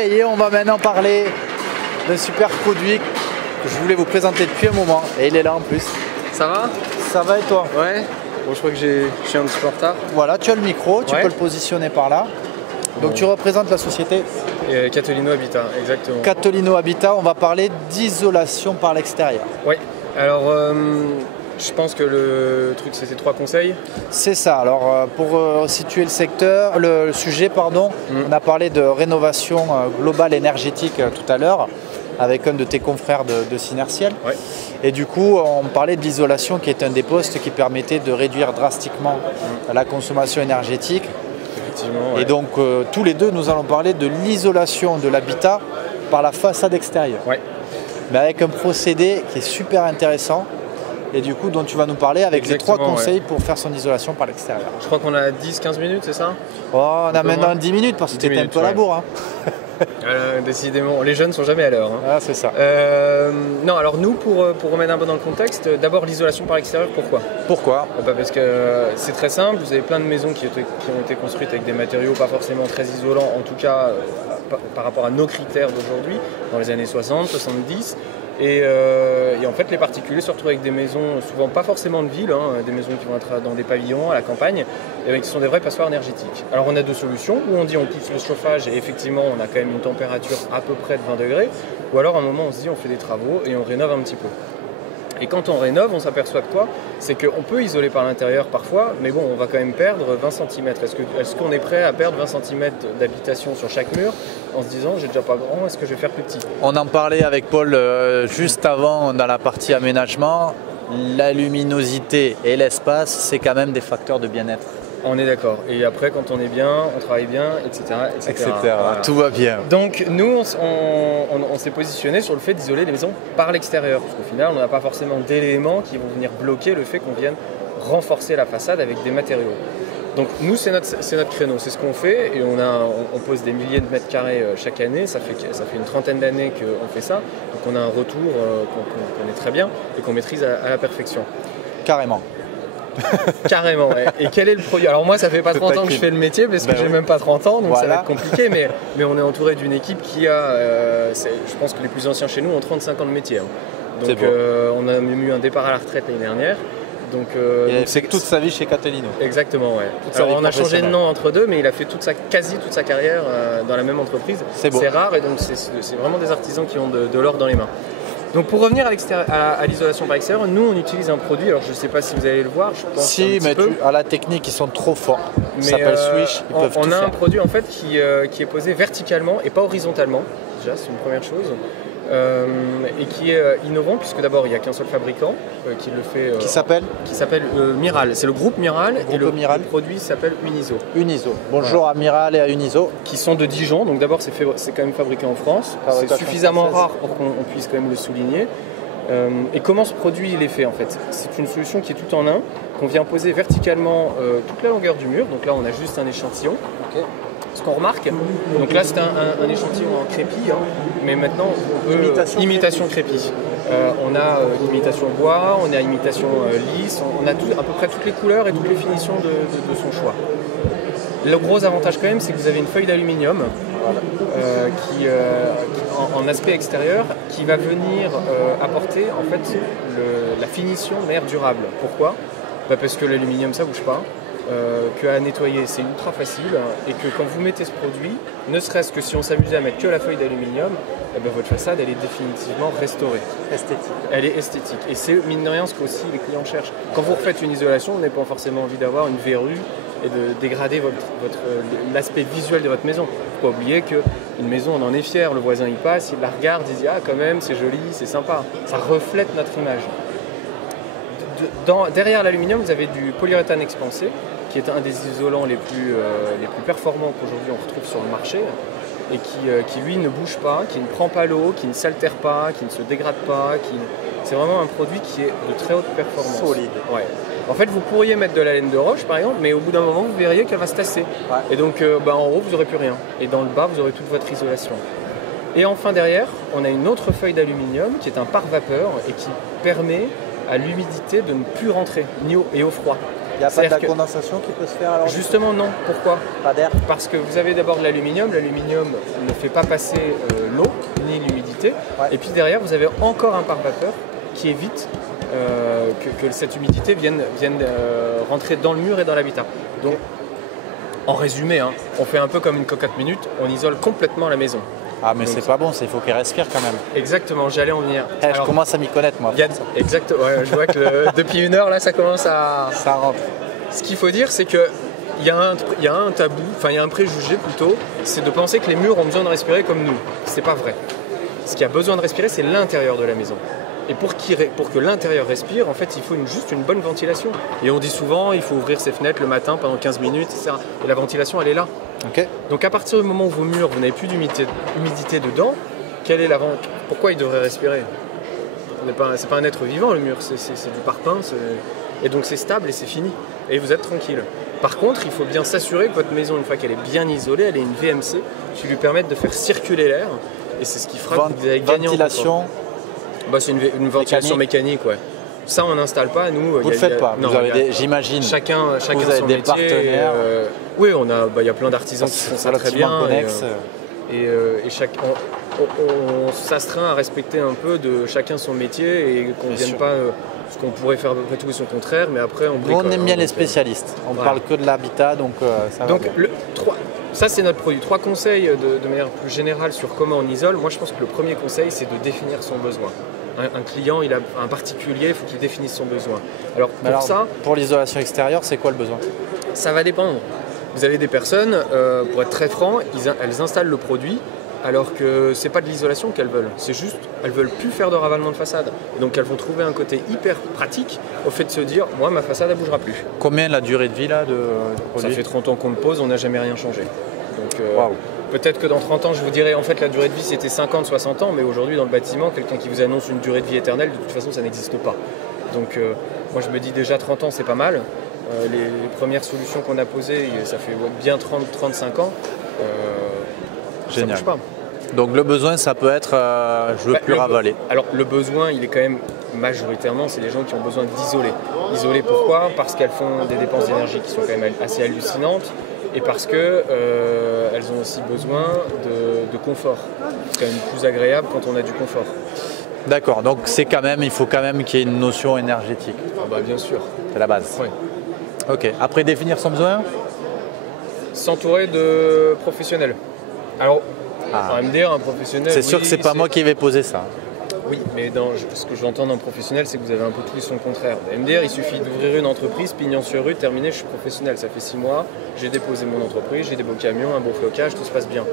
Et on va maintenant parler d'un super produit que je voulais vous présenter depuis un moment. Et il est là en plus. Ça va? Ça va et toi? Ouais. Bon, je crois que je suis un petit peu en retard. Voilà, tu as le micro, tu peux le positionner par là. Donc tu représentes la société Catolino Habitat, exactement. Catolino Habitat, on va parler d'isolation par l'extérieur. Oui. Alors, je pense que le truc, c'est ces 3 conseils. C'est ça. Alors, pour situer le secteur, le sujet, pardon, on a parlé de rénovation globale énergétique tout à l'heure avec un de tes confrères de Synertiel. Ouais. Et du coup, on parlait de l'isolation qui est un des postes qui permettait de réduire drastiquement la consommation énergétique. Ouais. Et donc, tous les deux, nous allons parler de l'isolation de l'habitat par la façade extérieure. Ouais. Mais avec un procédé qui est super intéressant et du coup dont tu vas nous parler avec les 3 conseils pour faire son isolation par l'extérieur. Je crois qu'on a 10-15 minutes, c'est ça? Oh, on a maintenant 10 minutes parce que c'était un peu à la bourre. Hein. Décidément, les jeunes sont jamais à l'heure. Hein. Ah, c'est ça. Non, alors nous, pour remettre un peu dans le contexte, d'abord l'isolation par l'extérieur, pourquoi? Pourquoi? Parce que c'est très simple, vous avez plein de maisons qui ont été construites avec des matériaux pas forcément très isolants, en tout cas par rapport à nos critères d'aujourd'hui, dans les années 60, 70. Et en fait, les particuliers se retrouvent avec des maisons, souvent pas forcément de ville, hein, des maisons qui vont être dans des pavillons, à la campagne, et qui sont des vrais passoires énergétiques. Alors on a 2 solutions, où on dit on pousse le chauffage et effectivement on a quand même une température à peu près de 20 degrés, ou alors à un moment on se dit on fait des travaux et on rénove un petit peu. Et quand on rénove, on s'aperçoit de quoi? C'est qu'on peut isoler par l'intérieur parfois, mais bon, on va quand même perdre 20 cm. Est-ce qu'on est prêt à perdre 20 cm d'habitation sur chaque mur en se disant j'ai déjà pas grand, est-ce que je vais faire plus petit? On en parlait avec Paul juste avant dans la partie aménagement. La luminosité et l'espace, c'est quand même des facteurs de bien-être. On est d'accord. Et après, quand on est bien, on travaille bien, etc. Voilà. Tout va bien. Donc, nous, on s'est positionné sur le fait d'isoler les maisons par l'extérieur. Parce qu'au final, on n'a pas forcément d'éléments qui vont venir bloquer le fait qu'on vienne renforcer la façade avec des matériaux. Donc, nous, c'est notre créneau. C'est ce qu'on fait. Et on pose des milliers de mètres carrés chaque année. Ça fait une trentaine d'années qu'on fait ça. Donc, on a un retour qu'on connaît très bien et qu'on maîtrise à la perfection. Carrément. Carrément, ouais. Et quel est le produit? Alors moi ça fait pas 30 ans que je fais le métier parce que j'ai même pas 30 ans, donc ça va être compliqué, mais on est entouré d'une équipe qui a, je pense que les plus anciens chez nous ont 35 ans de métier. Hein. Donc on a même eu un départ à la retraite l'année dernière. Donc, il a fait toute sa vie chez Catolino. Exactement, ouais. On a changé de nom entre deux, mais il a fait quasi toute sa carrière dans la même entreprise. C'est rare et donc c'est vraiment des artisans qui ont de l'or dans les mains. Donc pour revenir à l'isolation par extérieur, nous on utilise un produit, alors je ne sais pas si vous allez le voir, je pense si, mais à la technique ils sont trop forts, ça s'appelle Swish, ils peuvent tout faire. On a un produit en fait qui est posé verticalement et pas horizontalement, déjà c'est une première chose, et qui est innovant puisque d'abord il n'y a qu'un seul fabricant qui le fait. Qui s'appelle Miral, c'est le groupe Miral et le produit s'appelle Uniso. Uniso, bonjour à Miral et à Uniso. Qui sont de Dijon, donc d'abord c'est quand même fabriqué en France, c'est suffisamment rare pour qu'on puisse quand même le souligner. Et comment ce produit il est fait en fait? C'est une solution qui est tout en un, qu'on vient poser verticalement toute la longueur du mur, donc là on a juste un échantillon. Ce qu'on remarque, donc là c'est un échantillon en crépi, hein, mais maintenant on peut imitation crépi. On a imitation bois, on a imitation lisse, on a à peu près toutes les couleurs et toutes les finitions de son choix. Le gros avantage quand même, c'est que vous avez une feuille d'aluminium en aspect extérieur qui va venir apporter en fait la finition mais durable. Pourquoi? Parce que l'aluminium ça bouge pas. Qu'à nettoyer c'est ultra facile et que quand vous mettez ce produit, ne serait-ce que si on s'amusait à mettre que la feuille d'aluminium, votre façade elle est définitivement restaurée. Esthétique. Elle est esthétique et c'est mine de rien ce qu'aussi les clients cherchent. Quand vous refaites une isolation, vous n'avez pas forcément envie d'avoir une verrue et de dégrader l'aspect visuel de votre maison. Il ne faut pas oublier qu'une maison on en est fier, le voisin il passe, il la regarde, il dit ah quand même c'est joli, c'est sympa. Ça reflète notre image. Derrière l'aluminium vous avez du polyuréthane expansé qui est un des isolants les plus performants qu'aujourd'hui on retrouve sur le marché et qui lui ne bouge pas, qui ne prend pas l'eau, qui ne s'altère pas, qui ne se dégrade pas, c'est vraiment un produit qui est de très haute performance. Solide. Ouais. En fait vous pourriez mettre de la laine de roche par exemple, mais au bout d'un moment vous verriez qu'elle va se tasser. Ouais. Et donc en haut vous n'aurez plus rien et dans le bas vous aurez toute votre isolation. Et enfin derrière on a une autre feuille d'aluminium qui est un pare-vapeur et qui permet à l'humidité de ne plus rentrer, ni et au froid. Il n'y a pas de la condensation qui peut se faire alors? Justement non, pourquoi? Pas d'air? Parce que vous avez d'abord de l'aluminium ne fait pas passer l'eau ni l'humidité, et puis derrière vous avez encore un pare-vapeur qui évite que cette humidité vienne rentrer dans le mur et dans l'habitat. Donc en résumé, hein, on fait un peu comme une cocotte minute, on isole complètement la maison. Ah mais c'est pas bon, il faut qu'il respire quand même. Exactement, j'allais en venir. Alors, je commence à m'y connaître moi. Exactement, ouais, je vois que depuis 1 heure là ça commence à... Ça rentre. Ce qu'il faut dire c'est que il y a un tabou, enfin il y a un préjugé plutôt, c'est de penser que les murs ont besoin de respirer comme nous. C'est pas vrai. Ce qui a besoin de respirer c'est l'intérieur de la maison. Et pour que l'intérieur respire, en fait, il faut juste une bonne ventilation. Et on dit souvent, il faut ouvrir ses fenêtres le matin pendant 15 minutes, etc. Et la ventilation, elle est là. Okay. Donc à partir du moment où vos murs, vous n'avez plus d'humidité dedans, pourquoi il devrait respirer? C'est pas un être vivant le mur, c'est du parpaing, et donc c'est stable et c'est fini. Et vous êtes tranquille. Par contre, il faut bien s'assurer que votre maison, une fois qu'elle est bien isolée, elle ait une VMC qui lui permette de faire circuler l'air. Et c'est ce qui fera que vous allez gagner en ventilation. Bah, c'est une ventilation mécanique, ouais. Ça, on n'installe pas, nous. Vous ne le faites pas, j'imagine. Chacun vous avez son des métier. Partenaires. Oui, il y a plein d'artisans qui font ça très bien. Et on s'astreint à respecter un peu de chacun son métier et qu'on ne vienne pas ce qu'on pourrait faire à peu près tout et son contraire, mais après on bricole. On aime bien les spécialistes. On ne parle que de l'habitat, donc ça va bien. Ça, c'est notre produit. 3 conseils de manière plus générale sur comment on isole. Moi, je pense que le premier conseil, c'est de définir son besoin. Un client, un particulier, il faut qu'il définisse son besoin. Pour l'isolation extérieure, c'est quoi le besoin? Ça va dépendre. Vous avez des personnes, pour être très franc, elles installent le produit alors que c'est pas de l'isolation qu'elles veulent. C'est juste, elles veulent plus faire de ravalement de façade. Et donc elles vont trouver un côté hyper pratique au fait de se dire, moi ma façade elle bougera plus. Combien la durée de vie là de produit? Ça fait 30 ans qu'on le pose, on n'a jamais rien changé. Donc peut-être que dans 30 ans je vous dirai en fait la durée de vie c'était 50, 60 ans, mais aujourd'hui dans le bâtiment, quelqu'un qui vous annonce une durée de vie éternelle, de toute façon ça n'existe pas. Donc moi je me dis déjà 30 ans c'est pas mal. Les premières solutions qu'on a posées, ça fait bien 30-35 ans. Génial. Ça bouge pas. Donc le besoin, ça peut être je veux plus ravaler. Alors le besoin, il est quand même majoritairement, c'est les gens qui ont besoin d'isoler. Isoler pourquoi? Parce qu'elles font des dépenses d'énergie qui sont quand même assez hallucinantes et parce que elles ont aussi besoin de confort. C'est quand même plus agréable quand on a du confort. D'accord, donc il faut quand même qu'il y ait une notion énergétique. Ah bah bien sûr. C'est la base. Oui. Ok. Après définir son besoin? S'entourer de professionnels. Alors, on va me dire, un professionnel... C'est sûr que c'est pas moi qui vais poser ça. Oui, mais ce que j'entends d'un professionnel, c'est que vous avez un peu tout et son contraire. Vous allez me dire, il suffit d'ouvrir une entreprise, pignon sur rue, terminé, je suis professionnel. Ça fait 6 mois, j'ai déposé mon entreprise, j'ai des beaux camions, un beau flocage, tout se passe bien.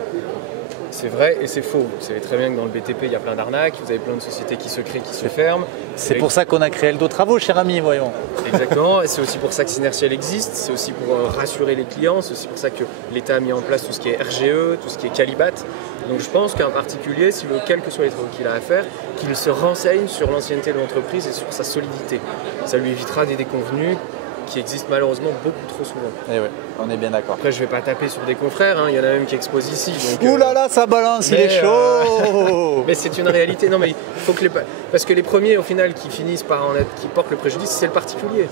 C'est vrai et c'est faux. Vous savez très bien que dans le BTP, il y a plein d'arnaques, vous avez plein de sociétés qui se créent, qui se ferment. C'est pour ça qu'on a créé Eldo Travaux, cher ami, voyons. Exactement, et c'est aussi pour ça que Synertiel existe, c'est aussi pour rassurer les clients, c'est aussi pour ça que l'État a mis en place tout ce qui est RGE, tout ce qui est Calibat. Donc je pense qu'un particulier, s'il veut, quels que soient les travaux qu'il a à faire, qu'il se renseigne sur l'ancienneté de l'entreprise et sur sa solidité. Ça lui évitera des déconvenus qui existent malheureusement beaucoup trop souvent. Eh oui, on est bien d'accord. Après, je vais pas taper sur des confrères, hein. Il y en a même qui exposent ici. Ouh là là, ça balance, il est chaud. Mais c'est une réalité. Non, mais il faut que parce que les premiers, au final, qui finissent par qui portent le préjudice, c'est le particulier.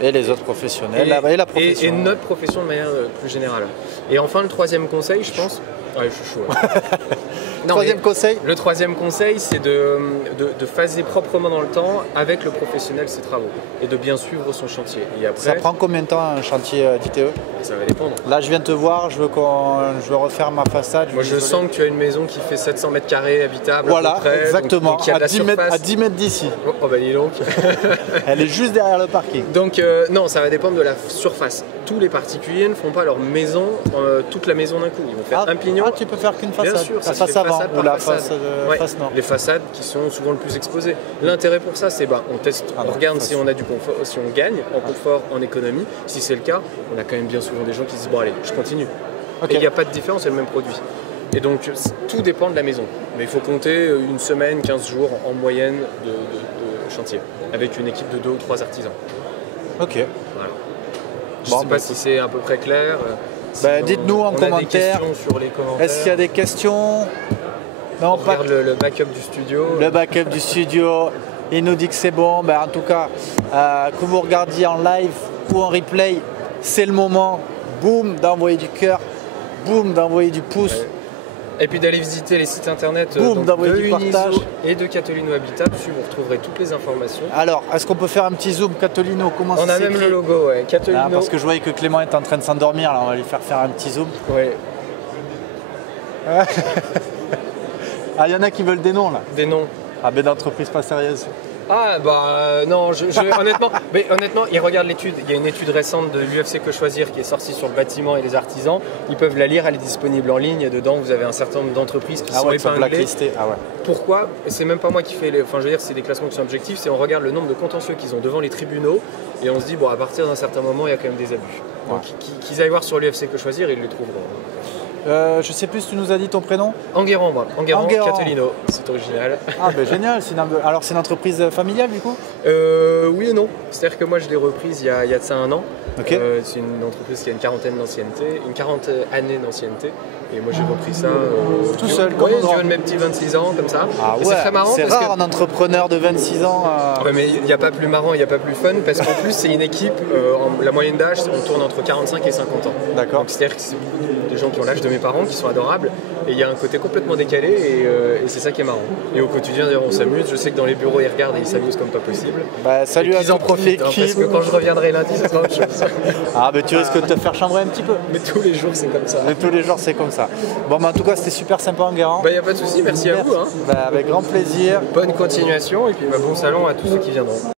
Et les autres professionnels, et la profession. Et notre profession de manière plus générale. Et enfin, le troisième conseil, je pense... Ouais, je suis chaud. Conseil. Le troisième conseil, c'est de phaser proprement dans le temps avec le professionnel ses travaux et de bien suivre son chantier. Et après, ça prend combien de temps un chantier d'ITE? Ça va dépendre. Là, je viens te voir, je veux refaire ma façade. Moi, je sens que tu as une maison qui fait 700 mètres carrés habitable. Voilà, à peu près, exactement, donc, à 10 mètres d'ici. Oh, bah dis donc. Elle est juste derrière le parking. Donc, non, ça va dépendre de la surface. Tous les particuliers ne font pas leur maison, toute la maison d'un coup. Ils vont faire un pignon. Tu peux faire qu'une façade. Bien sûr, la face avant ou la face nord. Les façades qui sont souvent le plus exposées. L'intérêt pour ça, c'est on teste, on regarde si on a du confort, si on gagne en confort, en économie. Si c'est le cas, on a quand même bien souvent des gens qui se disent bon allez, je continue. Okay. Et il n'y a pas de différence, c'est le même produit. Et donc tout dépend de la maison. Mais il faut compter une semaine, 15 jours en moyenne de chantier, avec une équipe de 2 ou 3 artisans. Ok. Voilà. Je ne sais pas si c'est à peu près clair. Dites-nous en commentaire. Est-ce qu'il y a des questions? Non, on regarde le backup du studio. Le backup du studio, il nous dit que c'est bon. En tout cas, que vous regardiez en live ou en replay, c'est le moment, boum, d'envoyer du cœur, boum, d'envoyer du pouce. Ouais. Et puis d'aller visiter les sites internet Boum, donc, de du Unizo partage. et de Catolino Habitat. Dessus, vous retrouverez toutes les informations. Alors, est-ce qu'on peut faire un petit zoom Catolino? Comment On ça a même s'écrit? le logo, ouais. Catolino. Ah, parce que je voyais que Clément est en train de s'endormir, là on va lui faire un petit zoom. Ouais. Ah, il y en a qui veulent des noms là. Des noms. Ah, ben d'entreprise pas sérieuse. Ah bah non, honnêtement, ils regardent l'étude. Il y a une étude récente de l'UFC Que Choisir qui est sortie sur le bâtiment et les artisans. Ils peuvent la lire, elle est disponible en ligne. Et dedans, vous avez un certain nombre d'entreprises qui sont épinglées. Blacklistées. Ah ouais. Pourquoi? C'est même pas moi qui fais les... Enfin, je veux dire, c'est des classements qui sont objectifs. C'est on regarde le nombre de contentieux qu'ils ont devant les tribunaux et on se dit, bon, à partir d'un certain moment, il y a quand même des abus. Donc, qu'ils aillent voir sur l'UFC Que Choisir, ils les trouveront. Je sais plus, tu nous as dit ton prénom? Enguerrand, moi. Enguerrand. Catolino. C'est original. Ah ben génial. Alors c'est une entreprise familiale du coup? Oui et non. C'est-à-dire que moi je l'ai reprise il y a de ça un an. Ok. C'est une entreprise qui a une quarantaine années d'ancienneté. Et moi j'ai repris ça tout seul, comme de mes petits 26 ans, comme ça. Ah et ouais, c'est très marrant. C'est parce rare un entrepreneur de 26 ans. Ouais, mais il n'y a pas plus marrant, il n'y a pas plus fun, parce qu'en plus c'est une équipe, la moyenne d'âge, on tourne entre 45 et 50 ans. D'accord. Donc c'est-à-dire que c'est des gens qui ont l'âge de mes parents, qui sont adorables, et il y a un côté complètement décalé, et c'est ça qui est marrant. Et au quotidien d'ailleurs on s'amuse, je sais que dans les bureaux ils regardent et ils s'amusent comme pas possible. Bah salut à toute l'équipe. Parce que quand je reviendrai lundi, ça sera autre chose. Ah bah tu risques de te faire chambrer un petit peu. Mais tous les jours c'est comme ça. Mais tous les jours c'est comme ça. Bon bah en tout cas c'était super sympa Enguerrand. Bah y a pas de souci, merci à vous. Hein. Bah, avec grand plaisir. Bonne continuation et puis bon salon à tous ceux qui viendront.